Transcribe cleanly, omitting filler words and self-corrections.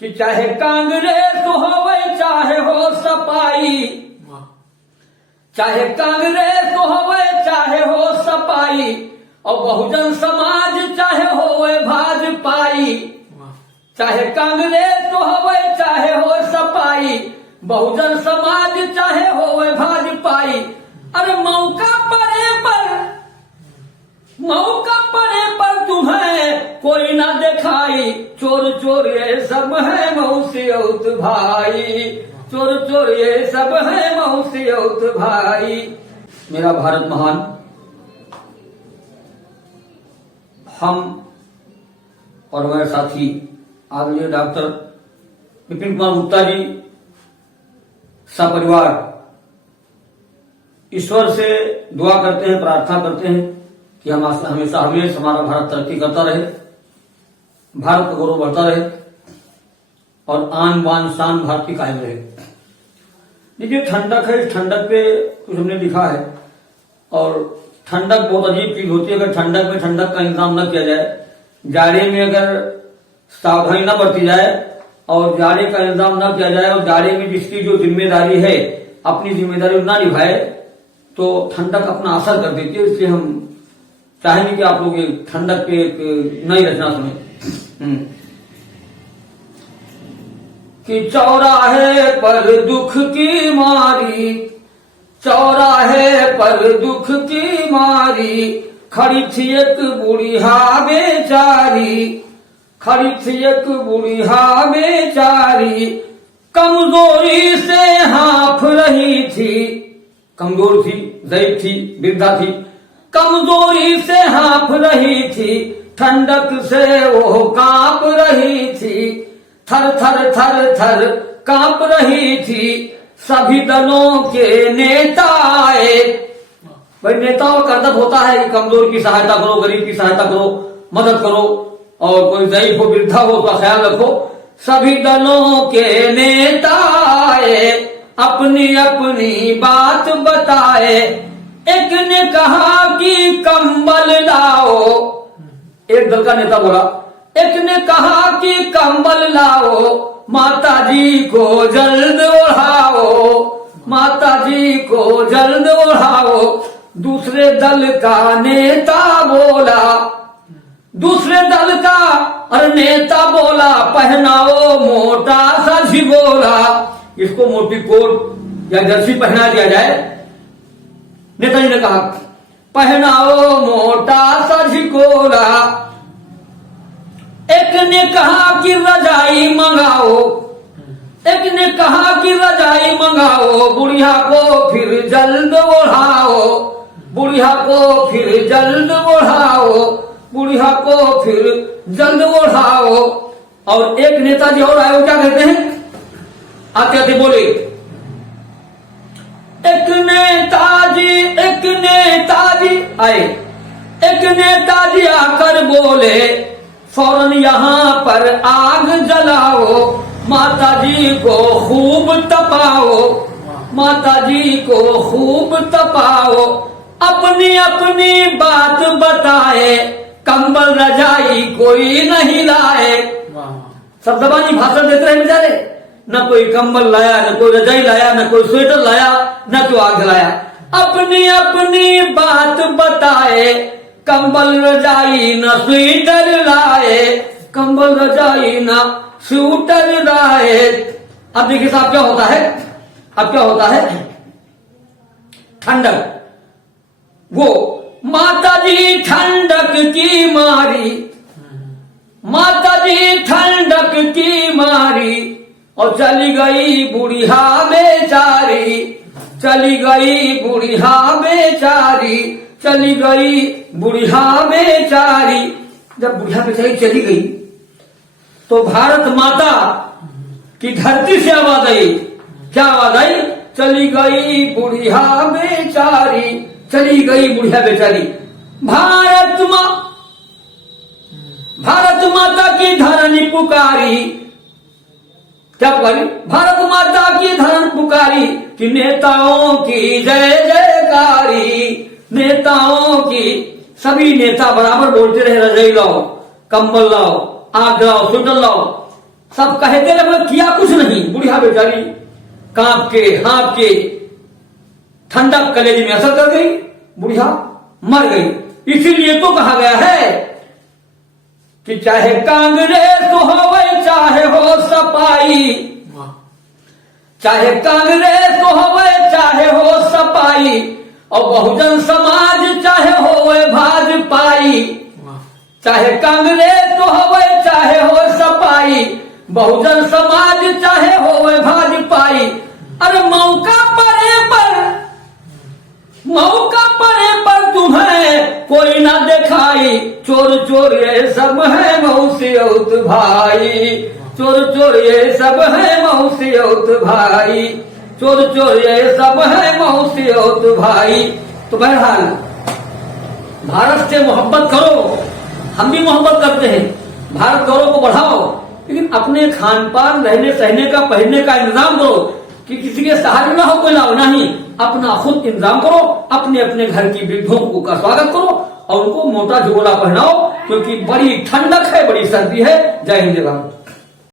कि चाहे कांग्रेस होवे चाहे हो सपाई, चाहे कांग्रेस होवे चाहे हो सपाई, और बहुजन समाज चाहे होवे भाजपाई, चाहे कांग्रेस होवे चाहे हो सपाई, बहुजन समाज चाहे होवे भाजपाई। अरे मौका पड़े पर तुम्हें कोई ना दिखाई, चोर चोर ये सब है मौसी औत भाई, चोर चोर ये सब है मौसी औत भाई। मेरा भारत महान, हम और हमारे साथी आदरणीय डॉक्टर विपिन कुमार गुप्ता जी सपरिवार ईश्वर से दुआ करते हैं, प्रार्थना करते हैं कि हम हमेशा हमारा भारत तरक्की करता रहे, भारत का गौरव बढ़ता रहे और आन बान शान भारत की कायम रहे। देखिए ठंडक है, इस ठंडक पे कुछ हमने लिखा है और ठंडक बहुत अजीब चीज होती है। अगर ठंडक में ठंडक का इंतजाम न किया जाए, जाड़े में अगर सावधानी न बरती जाए और जाड़े का इंतजाम न किया जाए और जाड़े में जिसकी जो जिम्मेदारी है अपनी जिम्मेदारी न निभाए तो ठंडक अपना असर कर देती है। इसलिए हम चाहेंगे कि आप लोग ठंडक पे एक नई रचना सुने कि चौराहे पर दुख की मारी, चौराहे पर दुख की मारी, खड़ी थी एक बुढ़िया बेचारी, खड़ी थी एक बुढ़िया बेचारी, कमजोरी से हाँफ रही थी, कमजोर थी, ज़ईफ थी, वृद्धा थी, कमजोरी से हाँफ रही थी, ठंडक से वो कांप रही थी, थर थर थर थर कांप रही थी, सभी दलों के नेता आए। भाई नेताओं का कर्तव्य होता है कि कमजोर की सहायता करो, गरीब की सहायता करो, मदद करो और कोई ज़ईफ हो, वृद्धा हो उसका ख्याल रखो। सभी दलों के नेता आए, अपनी अपनी बात बताए। एक ने कहा कि कंबल लाओ, एक दल का नेता बोला, एक ने कहा कि कंबल लाओ, माता जी को जल्द ओढ़ाओ, माता जी को जल्द ओढ़ाओ। दूसरे दल का नेता बोला, दूसरे दल का और नेता बोला, पहनाओ मोटा सा झिगोला। इसको मोटी कोट या जर्सी पहना दिया जाए। नेताजी ने कहा पहनाओ मोटा सा झिगोला। एक ने कहा कि रजाई मंगाओ, एक ने कहा कि रजाई मंगाओ, बुढ़िया को फिर जल्द ओढ़ाओ, बुढ़िया को फिर जल्द ओढ़ाओ, बुढ़िया को फिर जल्द ओढ़ाओ। और एक नेताजी और आए, वो क्या कहते हैं, आते आते बोले, एक नेताजी आए, एक नेताजी आकर बोले, फौरन यहाँ पर आग जलाओ, माता जी को खूब तपाओ, माता जी को खूब तपाओ। अपनी अपनी बात बताए, कंबल रजाई कोई नहीं लाए। सब जबानी भाषण देते रहे बेचारे, न कोई कंबल लाया, न कोई रजाई लाया, न कोई स्वेटर लाया, न कोई आग जलाया। अपनी अपनी बात बताए, कंबल रजाई न स्वेटर लाए, कंबल रजाई न स्वेटर लाए। अब देखिए साहब क्या होता है, अब क्या होता है, ठंडक, वो माता जी ठंडक की मारी, माता जी ठंडक की मारी, और चली गई बुढ़िया बेचारी, चली गई बुढ़िया बेचारी, चली गई बुढ़िया बेचारी। जब बुढ़िया बेचारी चली गई तो भारत माता की धरती से आवाज आई, क्या आवाज आई, चली गई बुढ़िया बेचारी, चली गई बुढ़िया बेचारी। भारत माता की धरनी पुकारी, क्या पुकारी, भारत माता की धरन पुकारी, कि नेताओं की जय जयकारी, नेताओं की। सभी नेता बराबर बोलते रहे, रजाई लाओ, कंबल लाओ, आग लाओ, स्वेटर लाओ, सब कहते रहे मगर किया कुछ नहीं। बुढ़िया बेचारी कांप के हाँप के ठंडक कलेजे में असर कर गई, बुढ़िया मर गई। इसीलिए तो कहा गया है कि चाहे कांग्रेस हो चाहे हो सपाई, चाहे कांग्रेस हो चाहे हो सपाई, और बहुजन समाज चाहे हो भाजपाई, चाहे कांग्रेस हो चाहे हो सपाई, बहुजन समाज चाहे हो भाजपाई। अरे मौका पड़े पर तुम्हें कोई ना दिखाई, चोर चोर ये सब है मौसियत भाई, चोर चोर ये सब है मौसियत भाई, चोर चोर ये सब है मौसियत भाई। तो बहरहाल भारत से मोहब्बत करो, हम भी मोहब्बत करते हैं, भारत गौरव को बढ़ाओ, लेकिन अपने खान पान रहने सहने का पहनने का इंतजाम करो कि किसी के सहारे ना हो कोई लाभ नहीं, अपना खुद इंतजाम करो, अपने अपने घर की वृद्धों का स्वागत करो और उनको मोटा झोला पहनाओ, क्योंकि बड़ी ठंडक है, बड़ी सर्दी है। जय हिंद जय भारत।